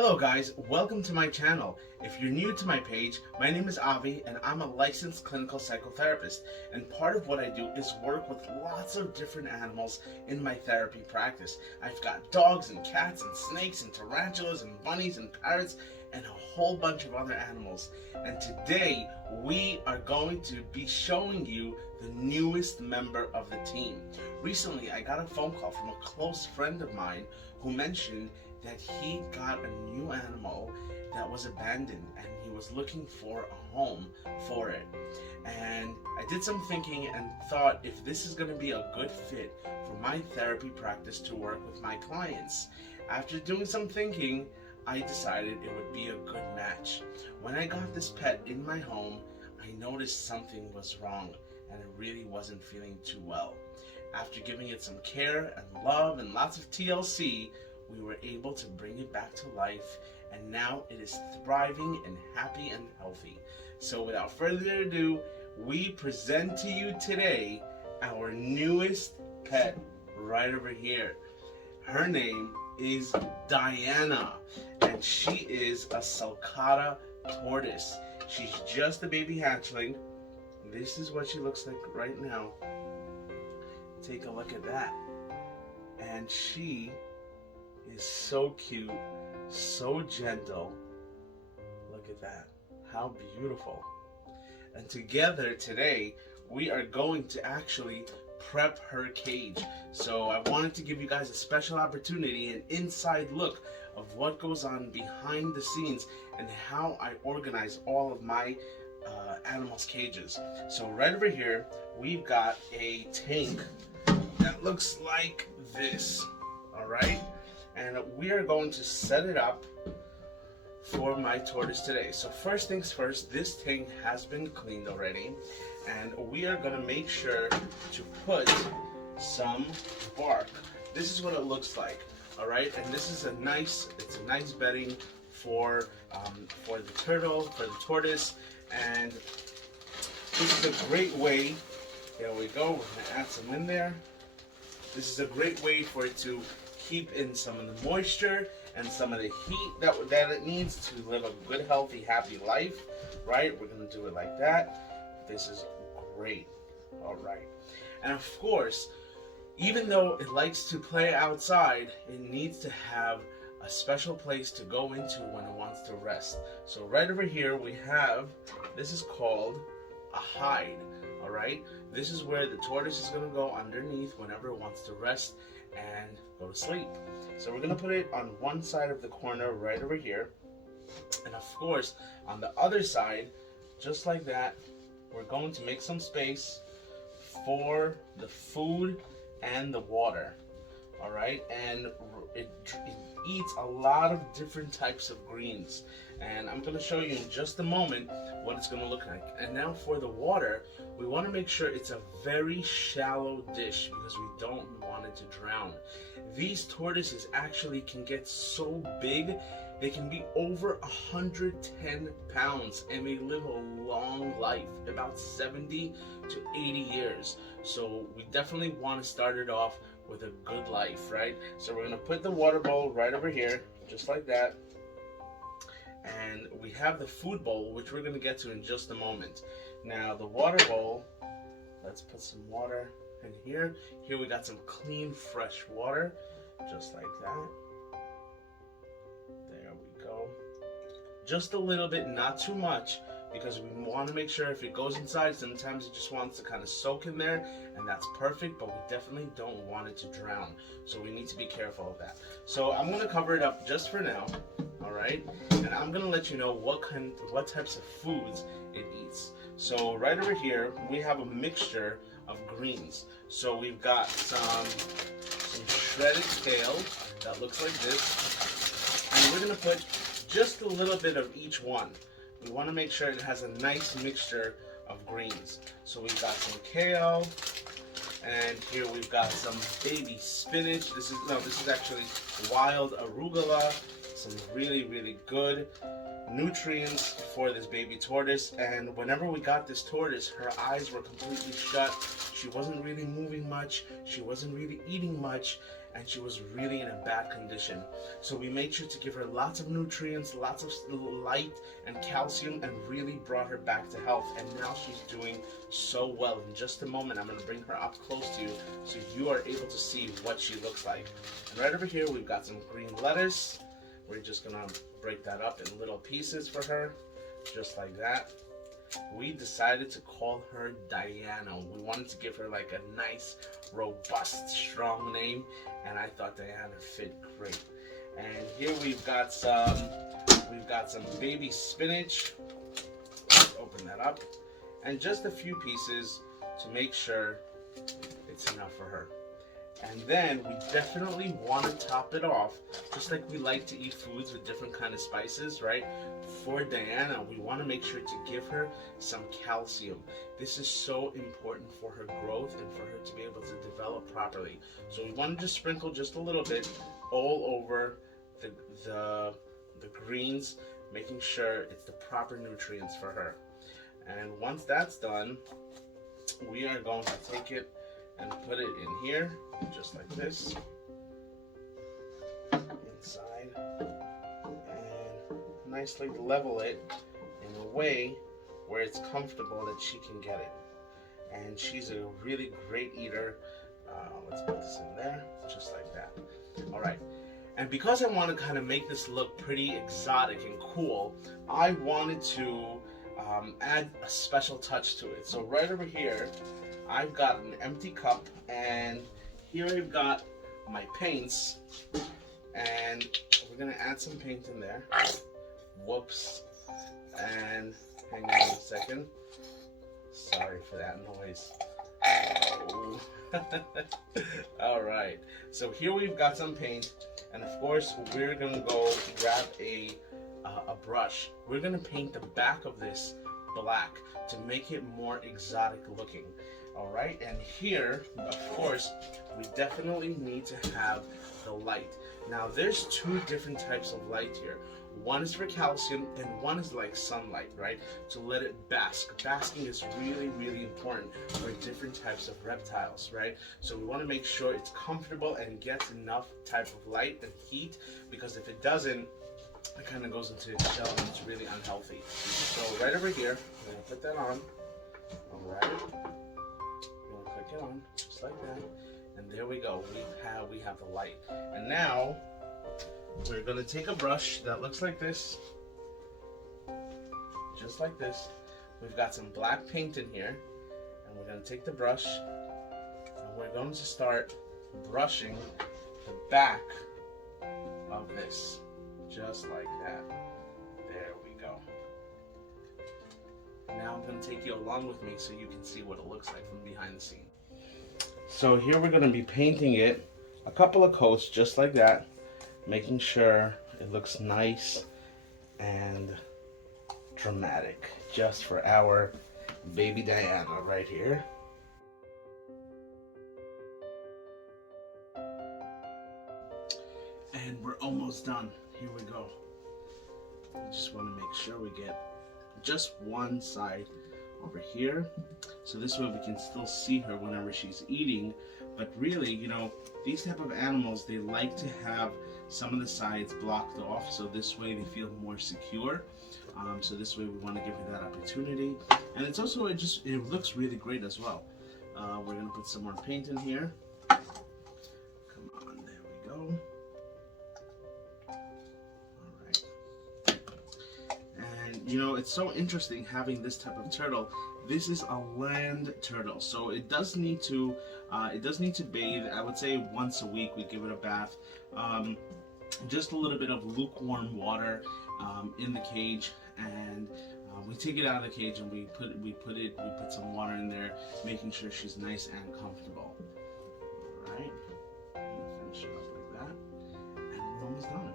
Hello guys, welcome to my channel. If you're new to my page, my name is Avi and I'm a licensed clinical psychotherapist, and part of what I do is work with lots of different animals in my therapy practice. I've got dogs and cats and snakes and tarantulas and bunnies and parrots and a whole bunch of other animals. And today we are going to be showing you the newest member of the team. Recently I got a phone call from a close friend of mine who mentioned that he got a new animal that was abandoned and he was looking for a home for it. And I did some thinking and thought if this is going to be a good fit for my therapy practice to work with my clients. After doing some thinking, I decided it would be a good match. When I got this pet in my home, I noticed something was wrong and it really wasn't feeling too well. After giving it some care and love and lots of TLC, we were able to bring it back to life, and now it is thriving and happy and healthy. So without further ado, we present to you today our newest pet right over here. Her name is Diana, and she is a Sulcata Tortoise. She's just a baby hatchling. This is what she looks like right now. Take a look at that. And she is so cute, so gentle. Look at that. How beautiful. And together today, we are going to actually prep her cage. So I wanted to give you guys a special opportunity, an inside look of what goes on behind the scenes and how I organize all of my animals' cages. So right over here, we've got a tank that looks like this, all right? And we are going to set it up for my tortoise today. So first things first, this tank has been cleaned already, and we are going to make sure to put some bark. This is what it looks like, all right? And this is it's a nice bedding for the turtle, for the tortoise, and this is a great way. There we go. We're going to add some in there. This is a great way for it to keep in some of the moisture and some of the heat that it needs to live a good, healthy, happy life, right? We're going to do it like that. This is great, all right? And of course, even though it likes to play outside, it needs to have a special place to go into when it wants to rest. So right over here we have, this is called a hide, all right? This is where the tortoise is going to go underneath whenever it wants to rest and go to sleep. So we're going to put it on one side of the corner right over here, and of course on the other side, just like that, we're going to make some space for the food and the water, all right? And it eats a lot of different types of greens, and I'm going to show you in just a moment what it's going to look like. And now for the water, we want to make sure it's a very shallow dish because we don't want it to drown. These tortoises actually can get so big, they can be over 110 pounds, and they live a long life, about 70 to 80 years. So we definitely want to start it off with a good life, right? So we're going to put the water bowl right over here, just like that. And we have the food bowl, which we're going to get to in just a moment. Now the water bowl, let's put some water in here. Here we got some clean, fresh water, just like that. There we go. Just a little bit, not too much, because we want to make sure if it goes inside, sometimes it just wants to kind of soak in there, and that's perfect, but we definitely don't want it to drown. So we need to be careful of that. So I'm going to cover it up just for now, all right? And I'm going to let you know what types of foods it eats. So right over here, we have a mixture of greens. So we've got some shredded kale that looks like this, and we're going to put just a little bit of each one. We want to make sure it has a nice mixture of greens. So we've got some kale, and here we've got some baby spinach. This is actually wild arugula. Some really, really good nutrients for this baby tortoise. And whenever we got this tortoise, her eyes were completely shut. She wasn't really moving much. She wasn't really eating much. and she was really in a bad condition. So we made sure to give her lots of nutrients, lots of light and calcium, and really brought her back to health. And now she's doing so well. In just a moment, I'm going to bring her up close to you so you are able to see what she looks like. And right over here, we've got some green lettuce. We're just going to break that up in little pieces for her, just like that. We decided to call her Diana. We wanted to give her like a nice, robust, strong name, and I thought Diana fit great. And here we've got some baby spinach. Open that up, and just a few pieces to make sure it's enough for her. And then we definitely want to top it off, just like we like to eat foods with different kind of spices, right? For Diana, we want to make sure to give her some calcium. This is so important for her growth and for her to be able to develop properly. So we want to just sprinkle just a little bit all over the greens, making sure it's the proper nutrients for her. And once that's done, we are going to take it and put it in here, just like this, inside, and nicely level it in a way where it's comfortable that she can get it. And she's a really great eater. Let's put this in there, just like that. All right. And because I want to kind of make this look pretty exotic and cool, I wanted to add a special touch to it. So right over here, I've got an empty cup, and here I've got my paints, and we're gonna add some paint in there. Whoops. And hang on a second. Sorry for that noise. Oh. All right. So here we've got some paint, and of course we're gonna go grab a brush. We're gonna paint the back of this black to make it more exotic looking. All right, and here, of course, we definitely need to have the light. Now, there's two different types of light here. One is for calcium, and one is like sunlight, right? To let it bask. Basking is really, really important for different types of reptiles, right? So we want to make sure it's comfortable and gets enough type of light and heat, because if it doesn't, it kind of goes into its shell and it's really unhealthy. So right over here, I'm going to put that on. All right. Click it on, just like that, and there we go. We have the light. And now we're gonna take a brush that looks like this, just like this. We've got some black paint in here, and we're gonna take the brush, and we're going to start brushing the back of this, just like that. There we go. Now I'm going to take you along with me so you can see what it looks like from behind the scene. So here we're going to be painting it a couple of coats just like that, making sure it looks nice and dramatic, just for our baby Diana right here. And we're almost done. Here we go. We just want to make sure we get just one side over here, so this way we can still see her whenever she's eating. But really, you know, these type of animals, they like to have some of the sides blocked off, so this way they feel more secure. So this way we want to give you that opportunity, and it's also it looks really great as well. We're gonna put some more paint in here. Come on, there we go. You know, it's so interesting having this type of turtle. This is a land turtle, so it does need to bathe. I would say once a week we give it a bath. Just a little bit of lukewarm water in the cage, and we take it out of the cage and we put some water in there, making sure she's nice and comfortable. All right, I'm gonna finish it up like that, and we're almost done.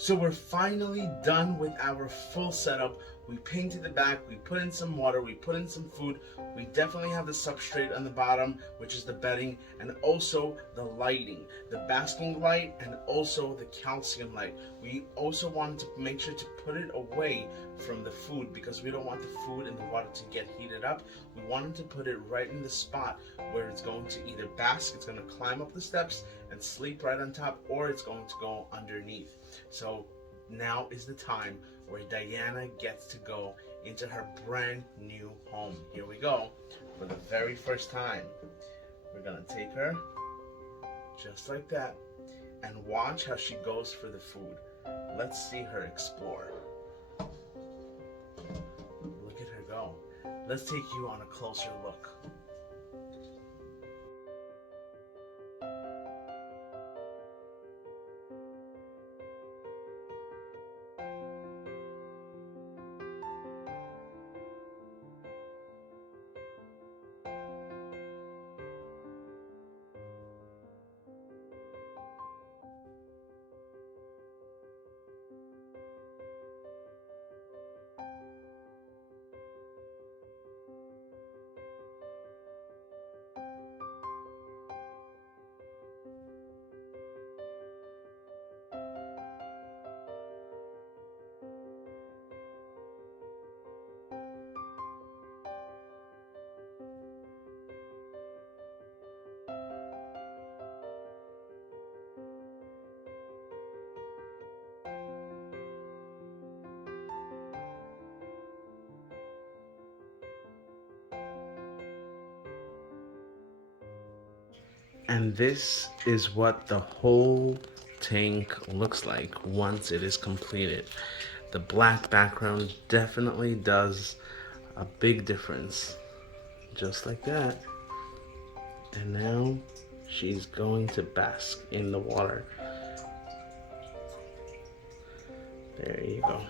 So we're finally done with our full setup We painted the back, we put in some water, we put in some food. We definitely have the substrate on the bottom, which is the bedding, and also the lighting, the basking light, and also the calcium light. We also wanted to make sure to put it away from the food because we don't want the food and the water to get heated up. We wanted to put it right in the spot where it's going to either bask, it's going to climb up the steps and sleep right on top, or it's going to go underneath. So now is the time where Diana gets to go into her brand new home. Here we go. For the very first time, we're gonna take her just like that and watch how she goes for the food. Let's see her explore. Look at her go. Let's take you on a closer look. And this is what the whole tank looks like once it is completed. The black background definitely does a big difference. Just like that. And now she's going to bask in the water. There you go.